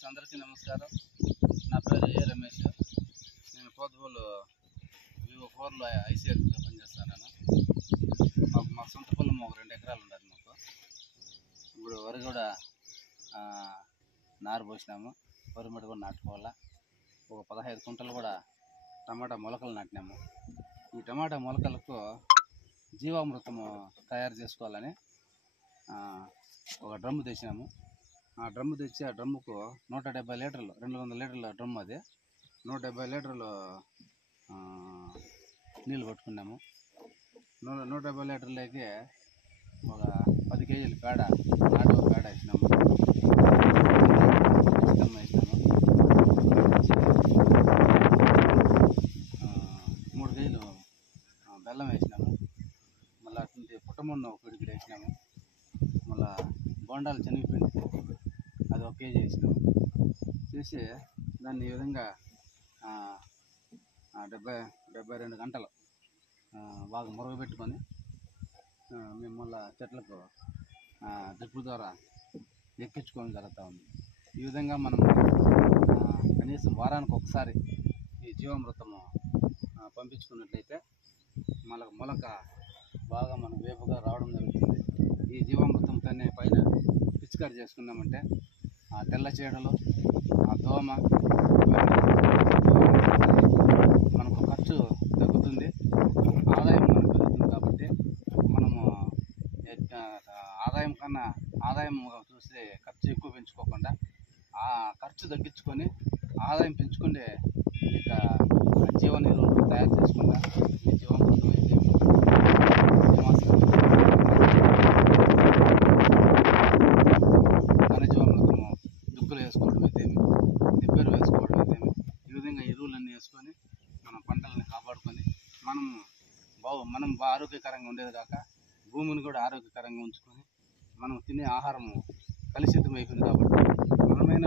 Friends, అందరికీ నమస్కారం. నా పేరు ఏ రమేష్. నేను పోతుబోలు Vivo4లో ఐసీఆర్గా పనిచేస్తాను. మా సొంత పొలం ఒక 2 ఎకరాలు ఉండదు మాకు. ఇప్పుడు వరి కూడా నారు పోసినాము. వరి మడి కూడా నాటుకోవాలా. ఒక 15 కుంటలు కూడా టమాటా మొలకలు నాటినాము. ఈ టమాటా మొలకలకు జీవామృతము తయారు చేసుకోవాలని ఒక డ్రమ్ము తెచ్చినాము. ఆ డ్రమ్ము తెచ్చి ఆ డ్రమ్ముకు 170 లీటర్లు 200 లీటర్ల డ్రమ్, అది 170 లీటర్లు నీళ్ళు పట్టుకున్నాము. 170 లీటర్లకి ఒక 10 కేజీలు పేడ, నాటు పేడ వేసినాము. వేసినాము 3 కేజీలు బెల్లం వేసినాము. మళ్ళీ అటువంటి పుట్టమన్ను ఒక పిడికిలు వేసినాము. మళ్ళీ బోండాలు శనగపిండి అది 1 కేజీ వేసినాము. చేసి దాన్ని ఈ విధంగా 72 గంటలు బాగా మురగబెట్టుకొని మేము మళ్ళీ చెట్లకు డ్రిప్ ద్వారా ఎక్కించుకోవడం జరుగుతూ ఉంది. ఈ విధంగా మనం కనీసం వారానికి ఒకసారి ఈ జీవామృతము పంపించుకున్నట్లయితే మొలక బాగా మనం వేపుగా రావడం జరుగుతుంది. ఈ జీవామృతంతోనే పైన పిచికారి చేసుకున్నామంటే ఆ తెల్ల చీడలు, ఆ దోమ, మనకు ఖర్చు తగ్గుతుంది, ఆదాయం మనకు పెరుగుతుంది. కాబట్టి మనము ఆదాయం చూస్తే ఖర్చు ఎక్కువ పెంచుకోకుండా ఆ ఖర్చు తగ్గించుకొని ఆదాయం పెంచుకుంటే ఇక జీవన ఎరువులు తయారు చేసుకుంటా ఈ జీవామృతం అయితే ఘనజీవామృతము దుక్కులు వేసుకోవడం అయితే, దిబ్బెరు వేసుకోవడం అయితే, ఈ విధంగా ఎరువులన్నీ వేసుకొని మన పంటలని కాపాడుకొని మనం ఆరోగ్యకరంగా ఉండేది కాక భూమిని కూడా ఆరోగ్యకరంగా ఉంచుకొని మనం తినే ఆహారము కలుషితం అయిపోయింది. కాబట్టి మనమైన